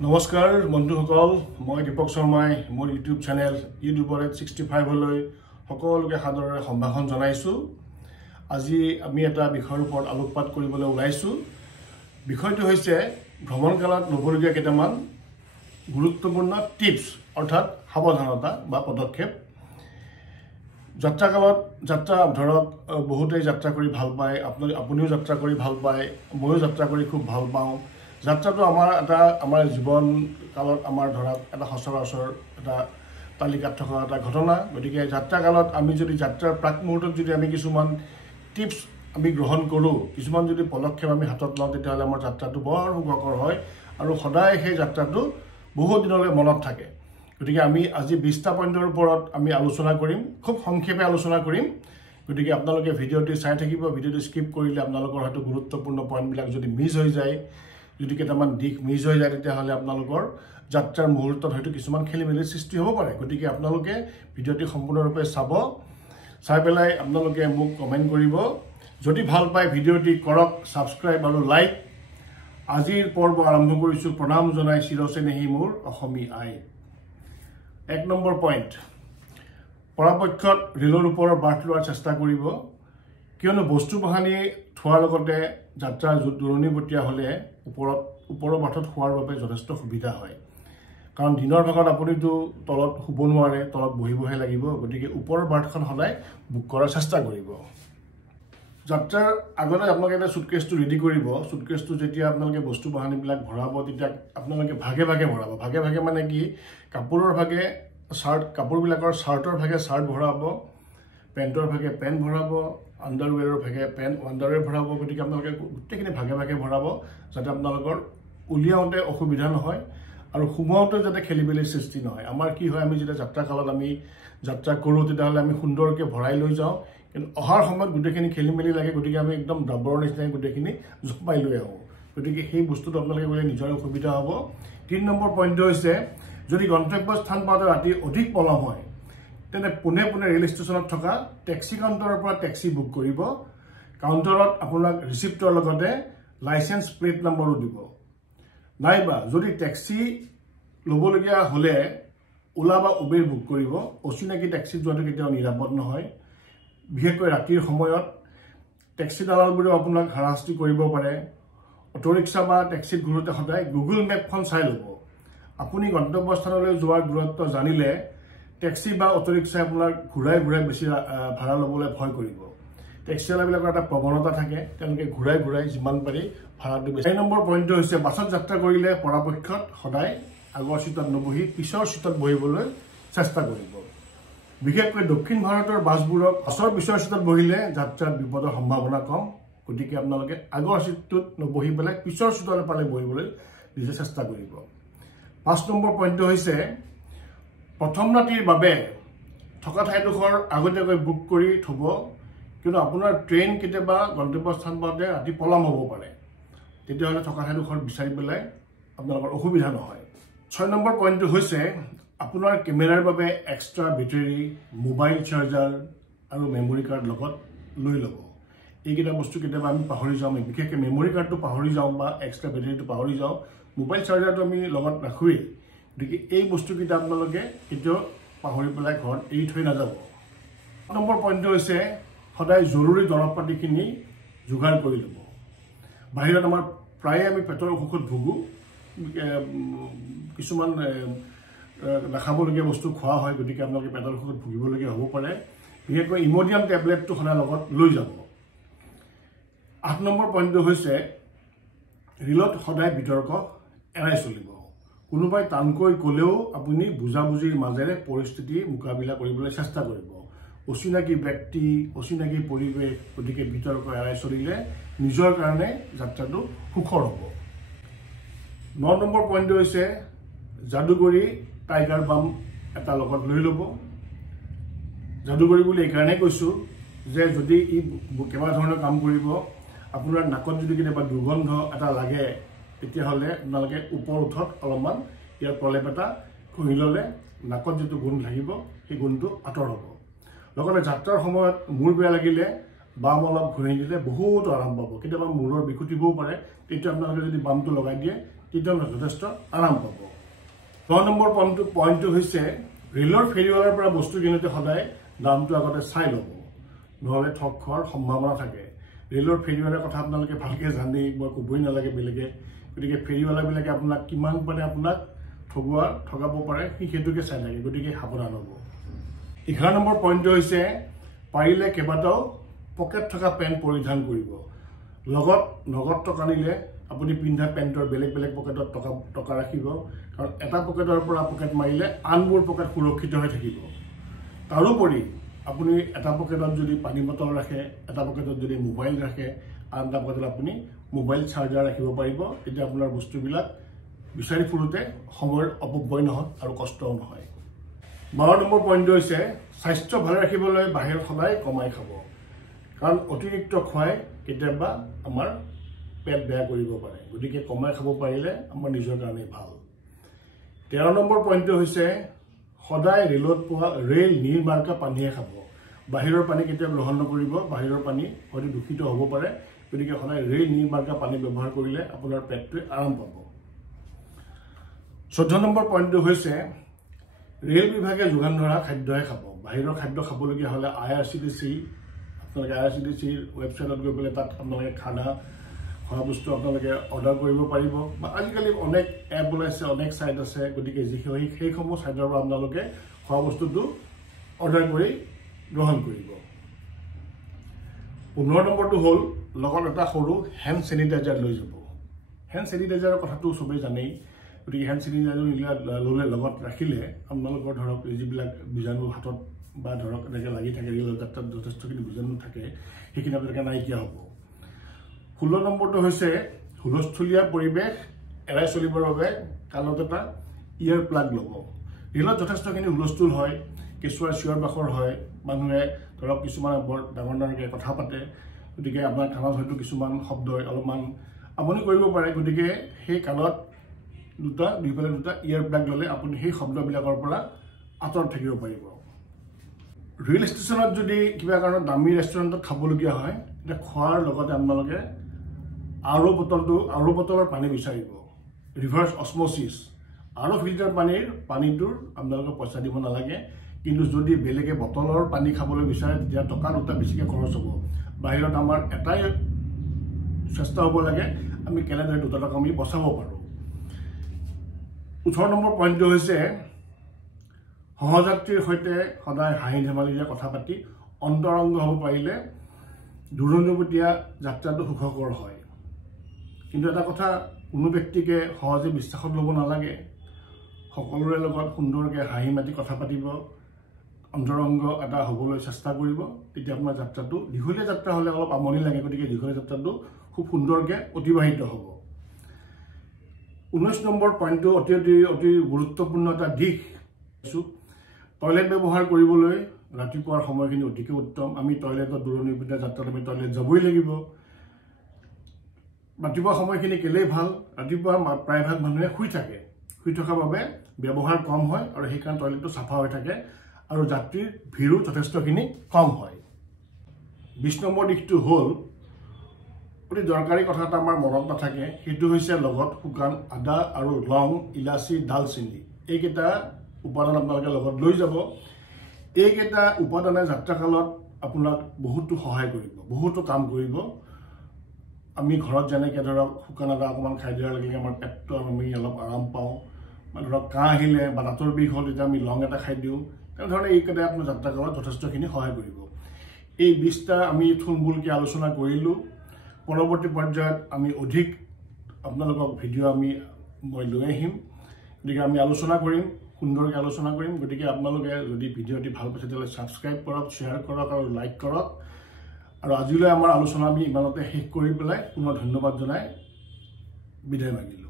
নমস্কাৰ বন্ধুসকল, মই দীপক শৰ্মাই মোৰ ইউটিউব চেনেল ইউটিউবৰে 65 লৈ সকলোকে সাদৰেৰে সম্ভাষণ জনাইছোঁ। আজি আমি এটা বিষয়ৰ ওপৰত আলোকপাত কৰিবলৈ ওলাইছোঁ। বিষয়টো হৈছে ভ্ৰমণকালত ল'বলগীয়া কেইটামান গুৰুত্বপূৰ্ণ টিপছ অৰ্থাৎ সাৱধানতা বা পদক্ষেপ। যাত্ৰাকালত ধৰক বহুতেই যাত্ৰা কৰি ভাল পায়, আপুনিও যাত্ৰা কৰি ভাল পায়, ময়ো যাত্ৰা কৰি খুব ভাল পাওঁ। যাত্ৰাটো আমাৰ জীৱন কালত আমাৰ ধৰক এটা সচৰাচৰ এটা তালিকাত থকা এটা ঘটনা। গতিকে যাত্ৰাকালত আমি যদি যাত্ৰাৰ প্ৰাক মুহূৰ্তত যদি আমি কিছুমান টিপছ আমি গ্ৰহণ কৰোঁ, কিছুমান যদি পদক্ষেপ আমি হাতত লওঁ, তেতিয়াহ'লে আমাৰ যাত্ৰাটো বৰ সুখকৰ হয় আৰু সদায় সেই যাত্ৰাটো বহু দিনলৈ মনত থাকে। গতিকে আমি আজি 20টা পইণ্টৰ ওপৰত আমি আলোচনা কৰিম, খুব সংক্ষেপে আলোচনা কৰিম। গতিকে আপোনালোকে ভিডিঅ'টি চাই থাকিব। ভিডিঅ'টো স্কিপ কৰিলে আপোনালোকৰ হয়তো গুৰুত্বপূৰ্ণ পইণ্টবিলাক যদি মিছ হৈ যায়, যদি কেইটামান দিশ মিছ হৈ যায়, তেতিয়াহ'লে আপোনালোকৰ যাত্ৰাৰ মুহূৰ্তত হয়তো কিছুমান খেলিমেলিৰ সৃষ্টি হ'ব পাৰে। গতিকে আপোনালোকে ভিডিঅ'টি সম্পূৰ্ণৰূপে চাই পেলাই আপোনালোকে মোক কমেণ্ট কৰিব। যদি ভাল পায় ভিডিঅ'টি কৰক ছাবস্ক্ৰাইব আৰু লাইক। আজিৰ পৰ্ব আৰম্ভ কৰিছোঁ প্ৰণাম জনাই চিৰচেনেহী মোৰ অসমী আই। 1 নম্বৰ পইণ্ট, পৰাপক্ষত ৰেলৰ ওপৰৰ বাৰ্থ লোৱাৰ চেষ্টা কৰিব, কিয়নো বস্তু বাহানি থোৱাৰ লগতে যাত্ৰা দূৰণিবতীয়া হ'লে ওপৰৰ বাৰ্থত শোৱাৰ বাবে যথেষ্ট সুবিধা হয়। কাৰণ দিনৰ ভাগত আপুনিতো তলত শুব নোৱাৰে, তলত বহিবহে লাগিব। গতিকে ওপৰৰ বাৰ্থখন সদায় বুক কৰাৰ চেষ্টা কৰিব। যাত্ৰাৰ আগতে আপোনালোকে এটা ছুটকেছটো ৰেডি কৰিব। ছুটকেছটো যেতিয়া আপোনালোকে বস্তু বাহানিবিলাক ভৰাব, তেতিয়া আপোনালোকে ভাগে ভাগে ভৰাব। ভাগে ভাগে মানে কি, কাপোৰৰ ভাগে কাপোৰবিলাকৰ চাৰ্টৰ ভাগে চাৰ্ট ভৰাব, পেণ্টৰ ভাগে পেণ্ট ভৰাব, আণ্ডাৰৱেৰৰ ভাগে আণ্ডাৰৱেৰ ভৰাব। গতিকে আপোনালোকে গোটেইখিনি ভাগে ভাগে ভৰাব, যাতে আপোনালোকৰ উলিয়াওঁতে অসুবিধা নহয় আৰু সোমাওঁতে যাতে খেলিমেলিৰ সৃষ্টি নহয়। আমাৰ কি হয়, আমি যেতিয়া যাত্ৰাকালত আমি যাত্ৰা কৰোঁ, তেতিয়াহ'লে আমি সুন্দৰকৈ ভৰাই লৈ যাওঁ, কিন্তু অহাৰ সময়ত গোটেইখিনি খেলিমেলি লাগে। গতিকে আমি একদম ডাবৰ নিচিনাকৈ গোটেইখিনি জপাই লৈ আহোঁ। গতিকে সেই বস্তুটো আপোনালোকে কৰিলে নিজৰে অসুবিধা হ'ব। 3 নম্বৰ পইণ্টটো হৈছে, যদি গন্তব্যস্থান পাওঁতে ৰাতি অধিক পলম হয়, তেন্তে পোনে পোনে ৰেল ষ্টেচনত থকা টেক্সি কাউণ্টাৰৰ পৰা টেক্সি বুক কৰিব। কাউণ্টাৰত আপোনাক ৰিচিপ্টৰ লগতে লাইচেঞ্চ প্লেট নম্বৰো দিব। নাইবা যদি টেক্সি ল'বলগীয়া হ'লে ওলা বা উবেৰ বুক কৰিব। অচিনাকি টেক্সিত যোৱাটো কেতিয়াও নিৰাপদ নহয়। বিশেষকৈ ৰাতিৰ সময়ত টেক্সি দালালবোৰেও আপোনাক হাৰাশাস্তি কৰিব পাৰে। অটোৰিক্সা বা টেক্সিত ঘূৰোঁতে সদায় গুগল মেপখন চাই ল'ব। আপুনি গন্তব্যস্থানলৈ যোৱাৰ দূৰত্ব জানিলে টেক্সি বা অটোৰিক্সাই আপোনাক ঘূৰাই বেছি ভাড়া ল'বলৈ ভয় কৰিব। টেক্সিৱালাবিলাকৰ এটা প্ৰৱণতা থাকে, তেওঁলোকে ঘূৰাই যিমান পাৰি ভাড়াটো বেছি। 4 নম্বৰ পইণ্টটো হৈছে, বাছত যাত্ৰা কৰিলে পৰাপক্ষত সদায় আগৰ চিটত নবহি পিছৰ চিটত বহিবলৈ চেষ্টা কৰিব। বিশেষকৈ দক্ষিণ ভাৰতৰ বাছবোৰক বাছৰ পিছৰ চিটত বহিলে যাত্ৰাত বিপদৰ সম্ভাৱনা কম। গতিকে আপোনালোকে আগৰ চিটটোত নবহি পেলাই পিছৰ চিটলৈ পালে বহিবলৈ নিজে চেষ্টা কৰিব। 5 নম্বৰ পইণ্টটো হৈছে, প্ৰথম ৰাতিৰ বাবে থকা ঠাইডোখৰ আগতীয়াকৈ বুক কৰি থ'ব, কিন্তু আপোনাৰ ট্ৰেইন কেতিয়াবা গন্তব্যস্থান পাওঁতে ৰাতি পলম হ'ব পাৰে। তেতিয়াহ'লে থকা ঠাইডোখৰ বিচাৰি পেলাই আপোনালোকৰ অসুবিধা নহয়। 6 নম্বৰ পইণ্টটো হৈছে, আপোনাৰ কেমেৰাৰ বাবে এক্সট্ৰা বেটেৰী, মোবাইল চাৰ্জাৰ আৰু মেমৰি কাৰ্ড লগত লৈ ল'ব। এইকেইটা বস্তু কেতিয়াবা আমি পাহৰি যাওঁ। বিশেষকৈ মেমৰি কাৰ্ডটো পাহৰি যাওঁ বা এক্সট্ৰা বেটেৰীটো পাহৰি যাওঁ। মোবাইল চাৰ্জাৰটো আমি লগত ৰাখোৱেই। গতিকে এই বস্তুকেইটা আপোনালোকে কেতিয়াও পাহৰি পেলাই ঘৰত এৰি থৈ নাযাব। 7 নম্বৰ পইণ্টটো হৈছে, সদায় জৰুৰী দৰৱ পাতিখিনি যোগাৰ কৰি ল'ব। বাহিৰত আমাৰ প্ৰায়ে আমি পেটৰ অসুখত ভুগোঁ, কিছুমান নাখাবলগীয়া বস্তু খোৱা হয়। গতিকে আপোনালোকে পেটৰ অসুখত ভুগিবলগীয়া হ'ব পাৰে। বিশেষকৈ ইম'ডিয়াম টেবলেটটো সদায় লগত লৈ যাব। 8 নম্বৰ পইণ্টটো হৈছে, ৰেলত সদায় বিতৰ্ক এৰাই চলিব। কোনোবাই টানকৈ ক'লেও আপুনি বুজাবুজিৰ মাজেৰে পৰিস্থিতি মোকাবিলা কৰিবলৈ চেষ্টা কৰিব। অচিনাকি ব্যক্তি, অচিনাকি পৰিৱেশ, গতিকে বিতৰ্ক এৰাই চলিলে নিজৰ কাৰণে যাত্ৰাটো সুখৰ হ'ব। 9 নম্বৰ পইণ্টটো হৈছে, যাদুকৰী টাইগাৰ বাম এটা লগত লৈ ল'ব। যাদুকৰী বুলি এইকাৰণেই কৈছোঁ যে যদি ই কেইবা ধৰণৰ কাম কৰিব, আপোনাৰ নাকত যদি কেতিয়াবা দুৰ্গন্ধ এটা লাগে, তেতিয়াহ'লে আপোনালোকে ওপৰ উঠত অলপমান ইয়াৰ প্ৰলেপ এটা ঘঁহি ল'লে নাকত যিটো গোন্ধ লাগিব সেই গোন্ধটো আঁতৰ হ'ব। লগতে যাত্ৰাৰ সময়ত মূৰ বেয়া লাগিলে বাম অলপ ঘূৰাই দিলে বহুত আৰাম পাব। কেতিয়াবা মূৰৰ বিকুটিবও পাৰে, তেতিয়া আপোনালোকে যদি বামটো লগাই দিয়ে তেতিয়া যথেষ্ট আৰাম পাব 6 নম্বৰ পইণ্টটো হৈছে ৰেলৰ ফেৰিৱালাৰ পৰা বস্তু কিনোতে সদায় দামটো আগতে চাই ল'ব নহলে ঠগ খোৱাৰ সম্ভাৱনা থাকে ৰেলৰ ফেৰিৱালাৰ কথা আপোনালোকে ভালকে জানি মই কবই নালাগে বেলেগে গতিকে ফেৰিৱালাবিলাকে আপোনাক কিমান পাৰে আপোনাক ঠগাব পাৰে সেইটোকে চাই লাগে গতিকে সাৱধান হ'ব 11 নম্বৰ পইণ্টটো হৈছে পাৰিলে কেইবাটাও পকেট থকা পেণ্ট পৰিধান কৰিব লগত নগদ টকা নিলে আপুনি পিন্ধা পেণ্টৰ বেলেগ পকেটত টকা ৰাখিব কাৰণ এটা পকেটৰ পৰা পকেট মাৰিলে আনবোৰ পকেট সুৰক্ষিত হৈ থাকিব তাৰোপৰি আপুনি এটা পকেটত যদি পানী বটল ৰাখে এটা পকেটত যদি মোবাইল ৰাখে আন এটা পকেটত আপুনি মোবাইল চাৰ্জাৰ ৰাখিব পাৰিব তেতিয়া আপোনাৰ বস্তুবিলাক বিচাৰি ফুৰোতে সময়ৰ অপব্যয় নহয় আৰু কষ্টও নহয় 12 নম্বৰ পইণ্টটো হৈছে স্বাস্থ্য ভালে ৰাখিবলৈ বাহিৰত সদায় কমাই খাব কাৰণ অতিৰিক্ত খোৱাই কেতিয়াবা আমাৰ পেট বেয়া কৰিব পাৰে গতিকে কমাই খাব পাৰিলে আমাৰ নিজৰ কাৰণে ভাল 13 নম্বৰ পইণ্টটো হৈছে সদায় ৰেলত পোৱা ৰেল নিৰ্মাৰ্কা পানীয়ে খাব বাহিৰৰ পানী কেতিয়াবা গ্ৰহণ নকৰিব বাহিৰৰ পানী হয়তো দূষিত হ'ব পাৰে গতিকে সদায় ৰেল নিৰ্মাৰ্কা পানী ব্যৱহাৰ কৰিলে আপোনাৰ পেটটোৱে আৰাম পাব 14 নম্বৰ পইণ্টটো হৈছে ৰেল বিভাগে যোগান ধৰা খাদ্যহে খাব বাহিৰৰ খাদ্য খাবলগীয়া হ'লে IRCTC আপোনালোকে IRCTCৰ ৱেবছাইটত গৈ পেলাই তাত আপোনালোকে খানা খোৱা বস্তু আপোনালোকে অৰ্ডাৰ কৰিব পাৰিব বা আজিকালি অনেক এপ ওলাইছে অনেক সাইট আছে গতিকে সেইসমূহ সাইটৰ পৰা আপোনালোকে খোৱা বস্তুটো অৰ্ডাৰ কৰি গ্ৰহণ কৰিব 15 নম্বৰটো হ'ল লগত এটা সৰু হেণ্ড চেনিটাইজাৰ লৈ যাব হেণ্ড চেনিটাইজাৰৰ কথাটো সবেই জানেই গতিকে হেণ্ড চেনিটাইজাৰ ল'লে লগত ৰাখিলে আপোনালোকৰ ধৰক যিবিলাক বীজাণু হাতত বা ধৰক এনেকৈ লাগি থাকে ৰেলৰ যাত্ৰাত যথেষ্টখিনি বীজাণু থাকে সেইখিনি আপোনালোকে নাইকিয়া হ'ব 16 নম্বৰটো হৈছে হুলস্থুলীয়া পৰিৱেশ এৰাই চলিবৰ বাবে কাণত এটা ইয়াৰ প্লাগ ল'ব ৰেলত যথেষ্টখিনি হুলস্থুল হয় কেঁচুৱাৰ চিঞৰ বাখৰ হয় মানুহে ধৰক কিছুমান বৰ ডাঙৰকৈ কথা পাতে গতিকে আপোনাৰ কাণত হয়তো কিছুমান শব্দই অলপমান আমনি কৰিব পাৰে গতিকে সেই কাণত দুইফালে দুটা ইয়াৰ প্লাগ ল'লে আপুনি সেই শব্দবিলাকৰ পৰা আঁতৰত থাকিব পাৰিব ৰেল ষ্টেচনত যদি কিবা কাৰণত দামী ৰেষ্টুৰেণ্টত খাবলগীয়া হয় তেতিয়া খোৱাৰ লগতে আপোনালোকে আৰু বটলৰ পানী বিচাৰিব ৰিভাৰ্ছ অসমোচিছ আৰু ফিল্টাৰ পানীটোৰ আপোনালোকে পইচা দিব নালাগে কিন্তু যদি বেলেগে বটলৰ পানী খাবলৈ বিচাৰে তেতিয়া টকা দুটা বেছিকৈ খৰচ হ'ব বাহিৰত আমাৰ এটাই চেষ্টা হ'ব লাগে আমি কেনেদৰে দুটা টকা আমি বচাব পাৰোঁ 18 নম্বৰ পইণ্টটো হৈছে সহযাত্ৰীৰ সৈতে সদায় হাঁহি ধেমালিৰে কথা পাতি অন্তৰংগ হ'ব পাৰিলে দূৰণিবতীয়া যাত্ৰাটো সুখকৰ হয় কিন্তু এটা কথা কোনো ব্যক্তিকে সহজে বিশ্বাসত ল'ব নালাগে সকলোৰে লগত সুন্দৰকৈ হাঁহি মাতি কথা পাতিব অন্তৰংগ এটা হ'বলৈ চেষ্টা কৰিব তেতিয়া আপোনাৰ যাত্ৰাটো দীঘলীয়া যাত্ৰা হ'লে অলপ আমনি লাগে গতিকে দীঘলীয়া যাত্ৰাটো খুব সুন্দৰকৈ অতিবাহিত হ'ব 19 নম্বৰ পইণ্টটো অতি গুৰুত্বপূৰ্ণ এটা দিশ টয়লেট ব্যৱহাৰ কৰিবলৈ ৰাতিপুৱাৰ সময়খিনি অতিকৈ উত্তম আমি টয়লেটত দূৰণিবতীয়া যাত্ৰাত আমি টয়লেট যাবই লাগিব ৰাতিপুৱা সময়খিনি কেলেই ভাল ৰাতিপুৱা প্ৰায়ভাগ মানুহে শুই থকাৰ বাবে ব্যৱহাৰ কম হয় আৰু সেইকাৰণে টয়লেটটো চাফা হৈ থাকে আৰু যাত্ৰীৰ ভিৰো যথেষ্টখিনি কম হয় 20 নম্বৰ দিশটো হ'ল অতি দৰকাৰী কথা এটা আমাৰ মনত নাথাকে সেইটো হৈছে লগত শুকান আদা আৰু লং ইলাচি দালচেনি এইকেইটা উপাদান আপোনালোকে লগত লৈ যাব এইকেইটা উপাদানে যাত্ৰাকালত আপোনাক বহুতো সহায় কৰিব বহুতো কাম কৰিব আমি ঘৰত যেনেকৈ ধৰক শুকান আদা অকণমান খাই দিয়াৰ লগে আমাৰ পেটটো আমি অলপ আৰাম পাওঁ বা ধৰক কাহ আহিলে বা দাঁতৰ বিষ হ'ল তেতিয়া আমি লং এটা খাই দিওঁ তেনেধৰণে এইকেইটাই আপোনাৰ যাত্ৰাকালত যথেষ্টখিনি সহায় কৰিব এই 20টা আমি থুলমূলকৈ আলোচনা কৰিলোঁ পৰৱৰ্তী পৰ্যায়ত আমি অধিক আপোনালোকক ভিডিঅ' মই লৈ আহিম গতিকে আমি আলোচনা কৰিম সুন্দৰকৈ আলোচনা কৰিম গতিকে আপোনালোকে যদি ভিডিঅ'টি ভাল পাইছে তেতিয়াহ'লে ছাবস্ক্ৰাইব কৰক শ্বেয়াৰ কৰক আৰু লাইক কৰক আৰু আজিলৈ আমাৰ আলোচনা আমি ইমানতে শেষ কৰি পেলাই পুনৰ ধন্যবাদ জনাই বিদায় মাগিলোঁ